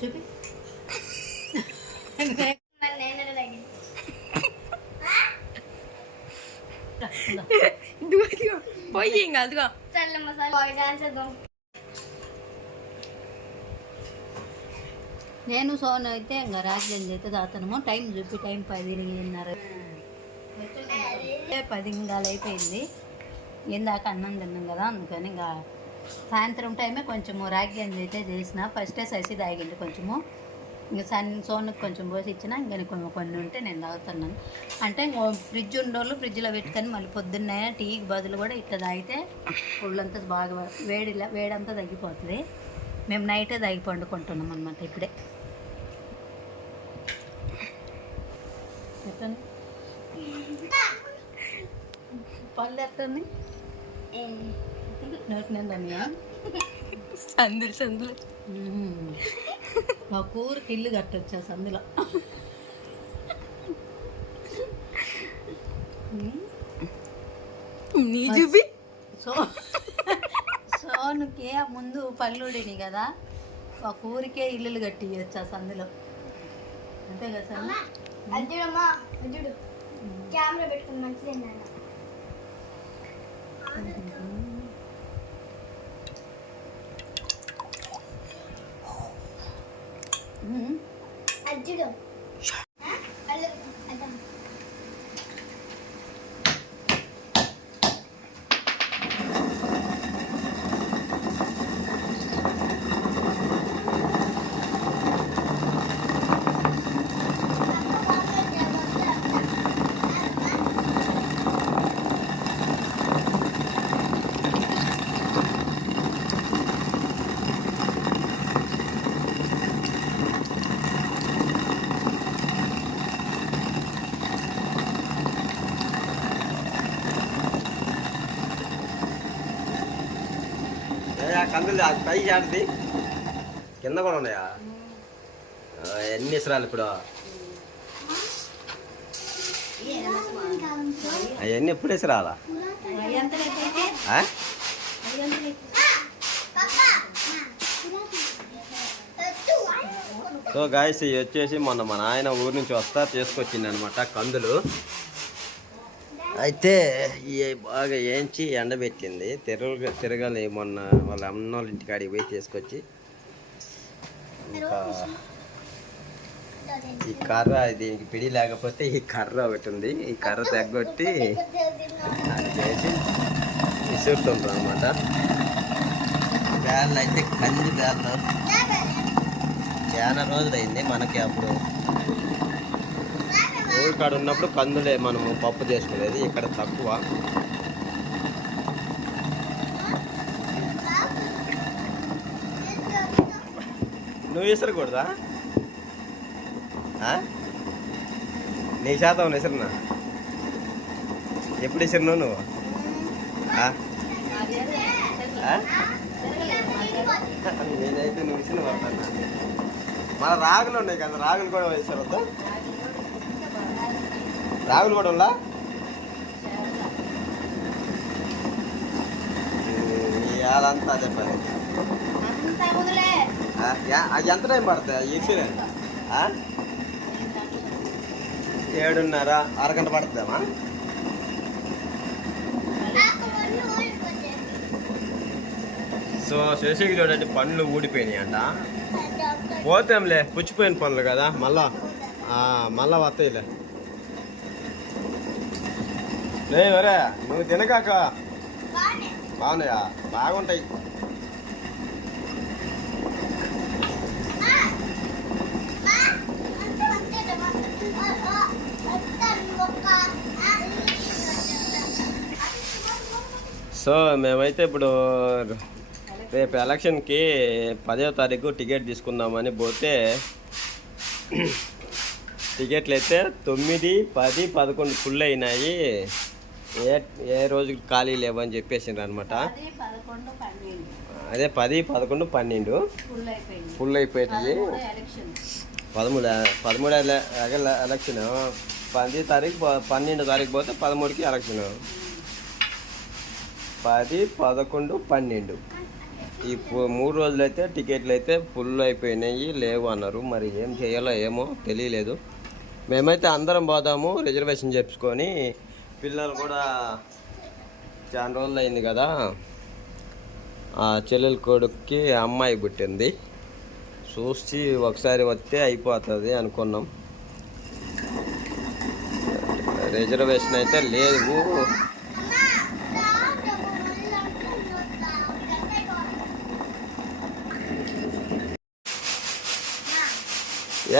చూపి. పోయి ఇంకా అదిగో నేను సోను అయితే ఇంకా రాజధాని అయితే తాతనము టైం చూపి టైం పదిన్నర పది ఇంకాలు అయిపోయింది. ఇందాక అన్నం తిన్నాం కదా అందుకని ఇంకా సాయంత్రం టైమే కొంచెము రాగ్యం అయితే చేసిన. ఫస్టే ససి తాగింది కొంచెము. ఇంకా సన్ సోన్కి కొంచెం పోసి ఇచ్చిన. ఇంకా కొన్ని కొన్ని ఉంటే నేను తాగుతున్నాను. అంటే ఫ్రిడ్జ్ ఉండోళ్ళు ఫ్రిడ్జ్లో పెట్టుకొని మళ్ళీ పొద్దున్నే టీకి బదులు కూడా ఇట్లా తాగితే ఒళ్ళంతా బాగా వేడి వేడంతా తగ్గిపోతుంది. మేము నైటే తాగి పండుకుంటున్నాం అనమాట ఇప్పుడే. ఎట్లని పళ్ళు ఎట్టండి సందులు సందులు. మా కూరకి ఇల్లు కట్టొచ్చా సందులో? నీ చూపి. సో సోనుకి ఆ ముందు పళ్ళుడిని కదా ఆ ఊరికే ఇల్లులు కట్టియచ్చు ఆ సందులో? అంతే కదా అర్జుడు కెమెరా పెట్టుకుని మంచిది 嗯。కందులు పై చాటిది కింద కూడా ఉన్నాయా? ఎన్ని ఇసరాలు ఇప్పుడు? అవన్నీ ఎప్పుడు ఇసరాలా? సో గాయస్ ఇవి వచ్చేసి మొన్న మా నాయన ఊరు నుంచి వస్తా తీసుకొచ్చింది అనమాట కందులు. అయితే ఈ బాగా ఏంచి ఎండబెట్టింది. తిరగ తిరగాలి మొన్న వాళ్ళ అమ్మ వాళ్ళ ఇంటికాడికి పోయి తీసుకొచ్చి. ఇంకా ఈ కర్ర దీనికి పిడి లేకపోతే ఈ కర్ర ఒకటి ఉంది. ఈ కర్ర తగ్గొట్టి అది చేసి విసురుతుంటాం అనమాట బ్యాళ్ళు అయితే కంది బ్యాళ్ళు చాలా రోజులు అయింది మనకి అప్పుడు. ఊరు కాడ ఉన్నప్పుడు కందులే మనము పప్పు చేసుకునేది ఇక్కడ తక్కువ. నువ్వు విసరకూడదా? నీ శాతం విసిరినా? ఎప్పుడు విసిరినావు నువ్వు? నేనైతే నువ్వు విసిన పడతాను మన రాగులు ఉన్నాయి కదా రాగులు కూడా వేస్తారు రాగులు కూడా ఉందా? ఇవాళంతా అది ఎంత టైం పడుతుంది? ఎక్స్పీరియన్ ఏడున్నర అరగంట పడుతుందమ్మా సో శశికి చూడండి పండ్లు ఊడిపోయినాయి అంట. పోతాంలే పుచ్చిపోయిన పనులు కదా మళ్ళా. మళ్ళా వస్తాయిలే. లే వరే నువ్వు తినకాక. బాగున్నాయా. బాగుంటాయి. సో మేమైతే ఇప్పుడు రేపు ఎలక్షన్కి పదో తారీఖు టికెట్ తీసుకుందామని పోతే టికెట్లు అయితే తొమ్మిది పది పదకొండు ఫుల్ అయినాయి. ఏ ఏ రోజు ఖాళీ లేవని చెప్పేసిండ్రు అనమాట అది పది పదకొండు పన్నెండు. ఫుల్ అయిపోయింది. పదమూడు పదమూడు ఎలక్షన్ పది తారీఖు పన్నెండు తారీఖు పోతే పదమూడుకి ఎలక్షన్ పది పదకొండు పన్నెండు. ఈ మూడు రోజులు అయితే టికెట్లు అయితే ఫుల్ అయిపోయినాయి. లేవు అన్నారు. మరి ఏం చేయాలో ఏమో తెలియలేదు. మేమైతే అందరం పోదాము రిజర్వేషన్ చేసుకొని పిల్లలు కూడా చాలా రోజులు అయింది కదా. ఆ చెల్లెల కొడుక్కి అమ్మాయి పుట్టింది. చూసి ఒకసారి వస్తే అయిపోతుంది అనుకున్నాం. రిజర్వేషన్ అయితే లేదు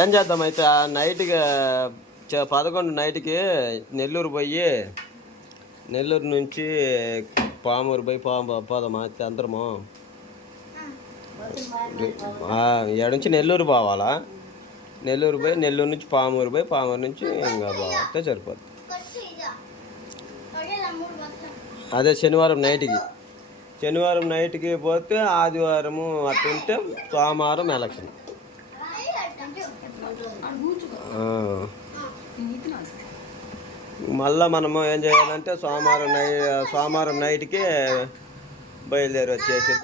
ఏం చేద్దాం అయితే? నైట్గా పదకొండు నైట్కి నెల్లూరు పోయి నెల్లూరు నుంచి పామూరు పోయి పాము పోదామా అందరము. ఏడు నుంచి నెల్లూరు పోవాలా? నెల్లూరు పోయి నెల్లూరు నుంచి పామూరు పోయి పామూరు నుంచి ఇంకా పోతే సరిపోద్ది. అదే శనివారం నైట్కి. శనివారం నైట్కి పోతే ఆదివారము అట్టుంటే సోమవారం ఎలక్షన్. ఆ. మళ్ళా మనము ఏం చేయాలంటే సోమవారం నై సోమవారం నైట్కి బయలుదేరి వచ్చేసి.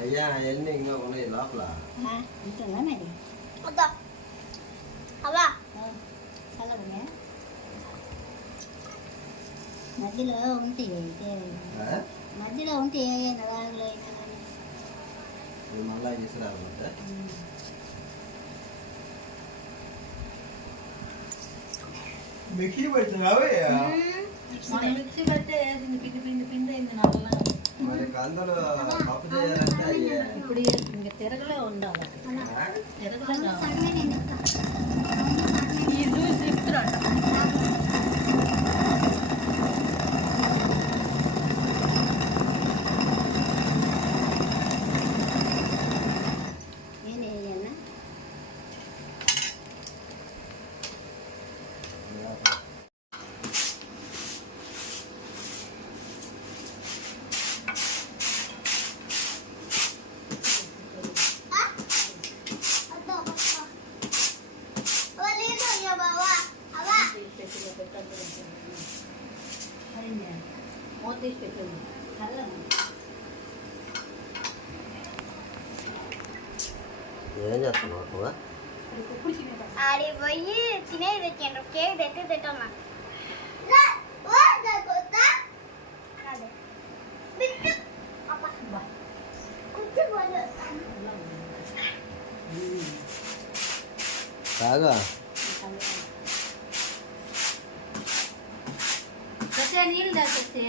అయ్యా అవన్నీ ఇంకా ఉన్నాయి లోపల. మధ్యలో ఉంటాయి మధ్యలో నరాలు అయినా కానీ ఇది మళ్ళా తీసుకురావాలంటే మిక్సీ పెడుతున్నావు మన మిక్సీ పెడితే పిండి పిండి పిండి అయింది చేయాలంటే అయ్యే. ఇప్పుడు తిరగలే ఉండాలి? తిరగలే తీసి పెట్టింది చల్లగా. ఏం చేస్తున్నావు అక్కువ? ఆడి పోయి తినేది తెచ్చాను కేక్ తెచ్చి తింటున్నా తాగా. నీళ్ళు దాచేస్తే